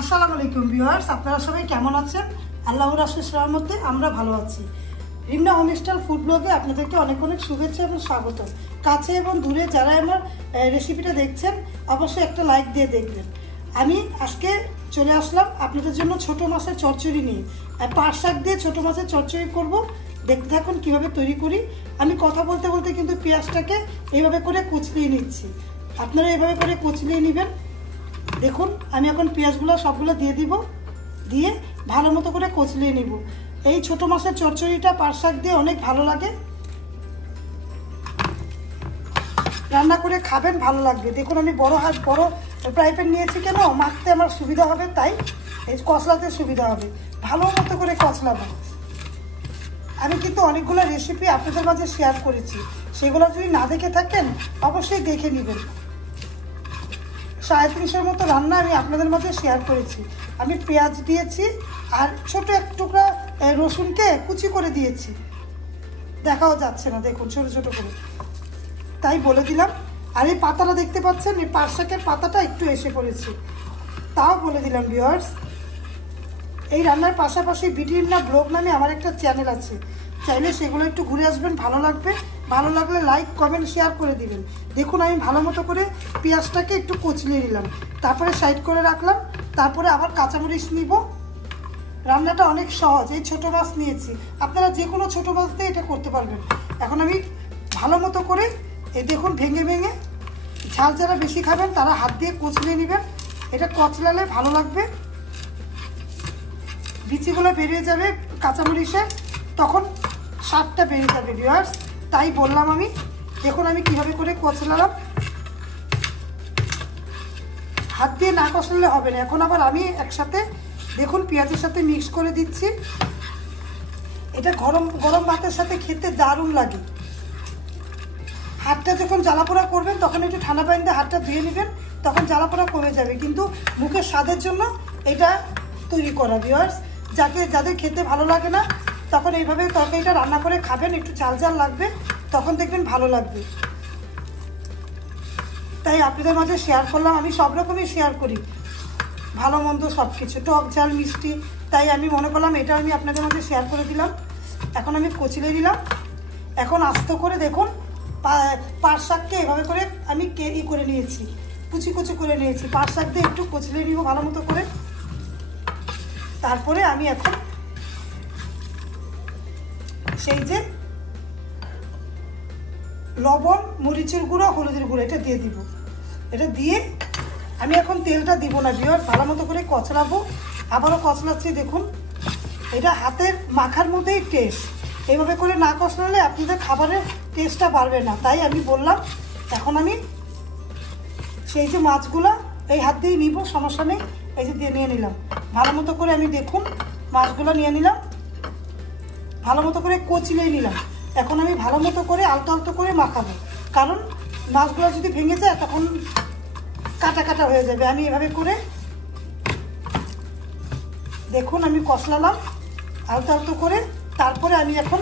আসসালামু আলাইকুম ভিউয়ার্স, আপনারা সবাই কেমন আছেন? আল্লাহর অশেষ রহমতে আমরা ভালো আছি। রিমনা হোমস্টাইল ফুড ব্লগে আপনাদেরকে অনেক অনেক শুভেচ্ছা এবং স্বাগত। কাছে এবং দূরে যারা আমার রেসিপিটা দেখছেন অবশ্যই একটা লাইক দিয়ে দেখবেন। আমি আজকে চলে আসলাম আপনাদের জন্য ছোট মাছের চচ্চড়ি নিয়ে। পাট শাক দিয়ে ছোট মাছের চচ্চড়ি করব। দেখতে থাকুন কীভাবে তৈরি করি। আমি কথা বলতে বলতে কিন্তু পেঁয়াজটাকে এইভাবে করে কুচলিয়ে নিচ্ছি। আপনারা এইভাবে করে কুচলিয়ে নেবেন। দেখুন আমি এখন পেঁয়াজগুলো সবগুলো দিয়ে দিব, দিয়ে ভালো মতো করে কচলিয়ে নিব। এই ছোট মাছের চচ্চড়িটা পাট শাক দিয়ে অনেক ভালো লাগে, রান্না করে খাবেন, ভালো লাগবে। দেখুন আমি বড় ফ্রাই প্যান নিয়েছি, কেন মাখতে আমার সুবিধা হবে, তাই এই কচলাতে সুবিধা হবে। ভালো মতো করে কচলাবো। আমি কিন্তু অনেকগুলো রেসিপি আপনাদের মাঝে শেয়ার করেছি, সেগুলো যদি না দেখে থাকেন অবশ্যই দেখে নেবেন। 350 মতো রান্না আমি আপনাদের মধ্যে শেয়ার করেছি। আমি পেঁয়াজ দিয়েছি আর ছোট এক টুকরা রসুনকে কুচি করে দিয়েছি, দেখাও যাচ্ছে না, দেখুন ছোট ছোট করে, তাই বলে দিলাম। আর এই পাতাটা দেখতে পাচ্ছেন, এই পাট শাকের পাতাটা একটু এসে পড়েছে, তাও বলে দিলাম ভিউয়ার্স। এই রান্নার পাশাপাশি বিডিএমনা ব্লগ নামে আমার একটা চ্যানেল আছে, চাইলে সেগুলো একটু ঘুরে আসবেন, ভালো লাগবে। ভালো লাগলে লাইক কমেন্ট শেয়ার করে দিবেন। দেখুন আমি ভালো মতো করে পেঁয়াজটাকে একটু কচলিয়ে নিলাম, তারপরে সাইড করে রাখলাম। তারপরে আবার কাঁচামরিচ নিব। রান্নাটা অনেক সহজ। এই ছোটো মাছ নিয়েছি, আপনারা যে কোনো ছোটো মাছ দিয়ে এটা করতে পারবেন। এখন আমি ভালো মতো করে এই দেখুন ভেঙে ভেঙে, ঝাল যারা বেশি খাবেন তারা হাত দিয়ে কচলিয়ে নেবেন। এটা কচলালে ভালো লাগবে, বিচিগুলো বেরিয়ে যাবে কাঁচামরিচের, তখন স্বাদটা বেড়ে যাবে ভিউয়ার্স, তাই বললাম আমি। দেখুন আমি কিভাবে করে কচলালাম, হাত দিয়ে না কচলালে হবে না। এখন আবার আমি একসাথে দেখুন পেঁয়াজের সাথে মিক্স করে দিচ্ছি। এটা গরম গরম ভাতের সাথে খেতে দারুণ লাগে। হাতটা যখন জ্বালাপোড়া করবেন তখন একটু ঠান্ডা পানি দিয়ে হাতটা ধুয়ে নেবেন, তখন জ্বালাপোড়া কমে যাবে। কিন্তু মুখের স্বাদের জন্য এটা তৈরি করা ভিউয়ার্স। যাদের খেতে ভালো লাগে না, তখন এইভাবে তরকারিটা রান্না করে খাবেন, একটু ঝাল ঝাল লাগবে, তখন দেখবেন ভালো লাগবে। তাই আপনাদের মাঝে শেয়ার করলাম। আমি সব রকমই শেয়ার করি, ভালো মন্দ সব কিছু, টক ঝাল মিষ্টি, তাই আমি মনে করলাম এটা আমি আপনাদের মাঝে শেয়ার করে দিলাম। এখন আমি কচলে দিলাম। এখন আস্তে করে দেখুন পাট শাককে এভাবে করে আমি করে নিয়েছি, কুচি কুচি করে নিয়েছি। পাট শাক দিয়ে একটু কচলে নিব ভালো মতো করে। তারপরে আমি এখন সেই যে লবণ, মরিচের গুঁড়ো, হলুদের গুঁড়ো এটা দিয়ে দিব। এটা দিয়ে আমি এখন তেলটা দিব না ভিউয়ার্স, ভালো মতো করে কচলাবো। আবারও কচলাচ্ছি, দেখুন এটা হাতের মাখার মধ্যেই টেস্ট। এইভাবে করে না কচলালে আপনাদের খাবারের টেস্টটা বাড়বে না, তাই আমি বললাম। এখন আমি সেই যে মাছগুলো এই হাত দিয়ে নিব, সমস্যা নেই। এই যে দিয়ে নিয়ে নিলাম ভালো মতো করে। আমি দেখুন মাছগুলো নিয়ে নিলাম, ভালো মতো করে কচলিয়ে নিলাম। এখন আমি ভালো মতো করে আলতো আলতো করে মাখাবো, কারণ মাছগুলো যদি ভেঙে যায় তখন কাটা কাটা হয়ে যাবে। আমি এভাবে করে দেখুন আমি কষলালাম আলতো আলতো করে। তারপরে আমি এখন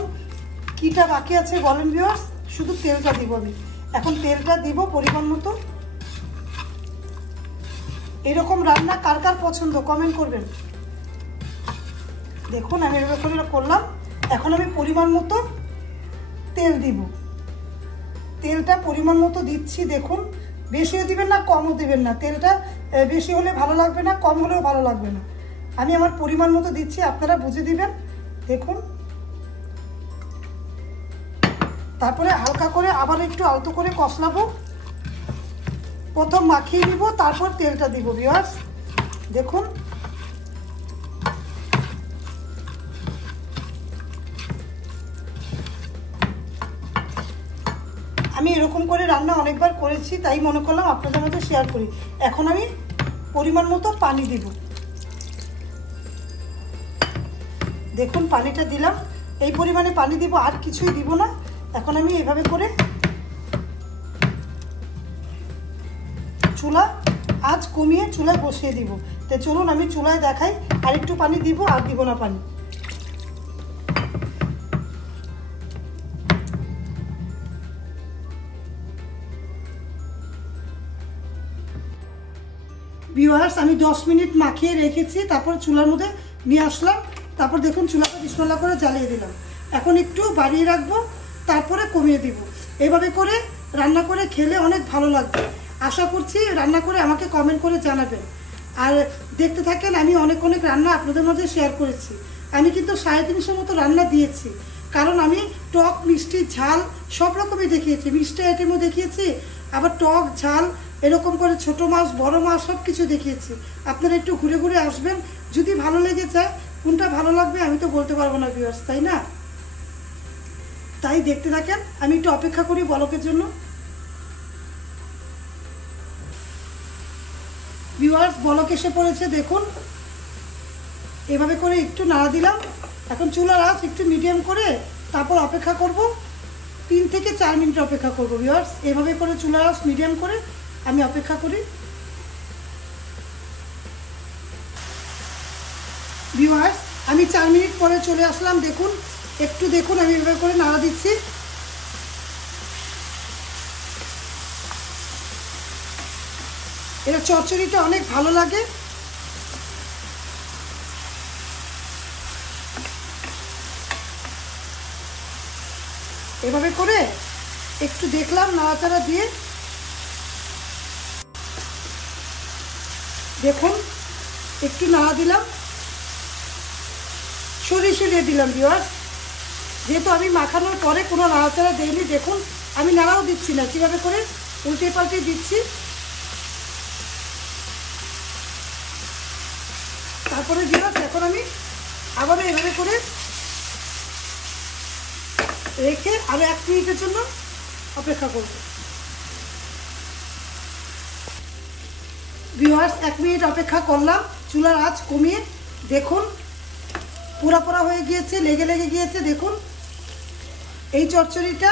কিটা বাকি আছে বলেন ভিউয়ার্স, শুধু তেলটা দিব আমি। এখন তেলটা দিব পরিমাণ মতো। এরকম রান্না কার কার পছন্দ কমেন্ট করবেন। দেখুন আমি এভাবে করে করলাম। এখন আমি পরিমাণ মতো তেল দিব, তেলটা পরিমাণ মতো দিচ্ছি। দেখুন বেশিও দিবেন না কমও দিবেন না, তেলটা বেশি হলে ভালো লাগবে না, কম হলেও ভালো লাগবে না। আমি আমার পরিমাণ মতো দিচ্ছি, আপনারা বুঝে দিবেন। দেখুন তারপরে হালকা করে আবার একটু আলতো করে কষলাবো। প্রথম মাখিয়ে নিব, তারপর তেলটা দিব ভিউয়ার্স। দেখুন আমি এরকম করে রান্না অনেকবার করেছি, তাই মনে করলাম আপনাদের মধ্যে শেয়ার করি। এখন আমি পরিমাণ মতো পানি দিব। দেখুন পানিটা দিলাম, এই পরিমাণে পানি দিব, আর কিছুই দিব না। এখন আমি এভাবে করে চুলা আঁচ কমিয়ে চুলায় বসিয়ে দিব। তো চলুন আমি চুলায় দেখাই, আর একটু পানি দিব, আর দিব না পানি। ভিউয়ার্স আমি 10 মিনিট মাখিয়ে রেখেছি, তারপর চুলার মধ্যে নিয়ে আসলাম। তারপর দেখুন চুলাটা বিসমিল্লাহ করে জ্বালিয়ে দিলাম। এখন একটু বাড়িয়ে রাখবো, তারপরে কমিয়ে দিব। এভাবে করে রান্না করে খেলে অনেক ভালো লাগবে। আশা করছি রান্না করে আমাকে কমেন্ট করে জানাবেন। আর দেখতে থাকেন, আমি অনেক রান্না আপনাদের মধ্যে শেয়ার করেছি। আমি কিন্তু 350 মতো রান্না দিয়েছি, কারণ আমি টক, মিষ্টি, ঝাল সব রকমই দেখিয়েছি। মিষ্টি আইটেমও দেখিয়েছি, আবার টক, ঝাল এরকম করে ছোট মাছ, বড় মাছ সব কিছু দেখিয়েছি। আপনারা একটু ঘুরে ঘুরে আসবেন। যদি ভালো লেগে যায়, কোনটা ভালো লাগবে আমি তো বলতে পারবো না ভিউয়ার্স, তাই না? তাই দেখতে থাকেন, আমি একটু অপেক্ষা করি বলকের জন্য। ভিউয়ার্স বলক এসে পড়েছে দেখুন। এভাবে করে একটু নাড়া দিলাম। এখন চুলার আঁচ একটু মিডিয়াম করে তারপর অপেক্ষা করব, 3 থেকে 4 মিনিট অপেক্ষা করব ভিউয়ার্স। এভাবে করে চুলার আঁচ মিডিয়াম করে আমি অপেক্ষা করি। ভিউয়ার্স আমি 4 মিনিট পরে চলে আসলাম। দেখুন একটু দেখুন, আমি এভাবে করে নাড়া দিচ্ছি। এটা চচ্চড়িটা অনেক ভালো লাগে। এভাবে করে একটু দেখলাম নাড়াচাড়া দিয়ে। দেখুন একটু নাড়া দিলাম, সরিয়ে দিলাম ভিউয়ার্স। যেহেতু আমি মাখানোর পরে কোনো নাড়াচাড়া দেইনি, দেখুন আমি নাড়াও দিচ্ছি না, কীভাবে করে উল্টে পাল্টে দিচ্ছি। তারপরে ভিউয়ার্স এখন আমি আবারও এভাবে করে রেখে আরও 1 মিনিটের জন্য অপেক্ষা করব। ভিউয়ার্স 1 মিনিট অপেক্ষা করলাম, চুলার আঁচ কমিয়ে। দেখুন পোড়া হয়ে গিয়েছে, লেগে গিয়েছে। দেখুন এই চচ্চড়িটা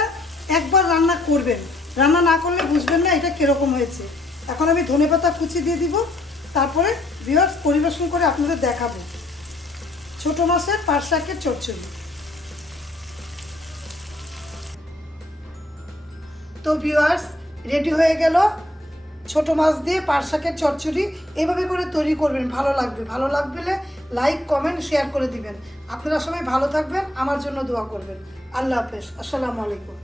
একবার রান্না করবেন, রান্না না করলে বুঝবেন না এটা কীরকম হয়েছে। এখন আমি ধনেপাতা কুচি দিয়ে দিব, তারপরে ভিউয়ার্স পরিবেশন করে আপনাদের দেখাবো ছোট মাছের পাট শাকের চচ্চড়ি। তো ভিউয়ার্স রেডি হয়ে গেল ছোট মাছ দিয়ে পাট শাকের চচ্চড়ি। এভাবে করে তৈরি করবেন, ভালো লাগবে। ভালো লাগলে লাইক, কমেন্ট, শেয়ার করে দিবেন। আপনারা সবাই ভালো থাকবেন, আমার জন্য দোয়া করবেন। আল্লাহ হাফেজ, আসসালামু আলাইকুম।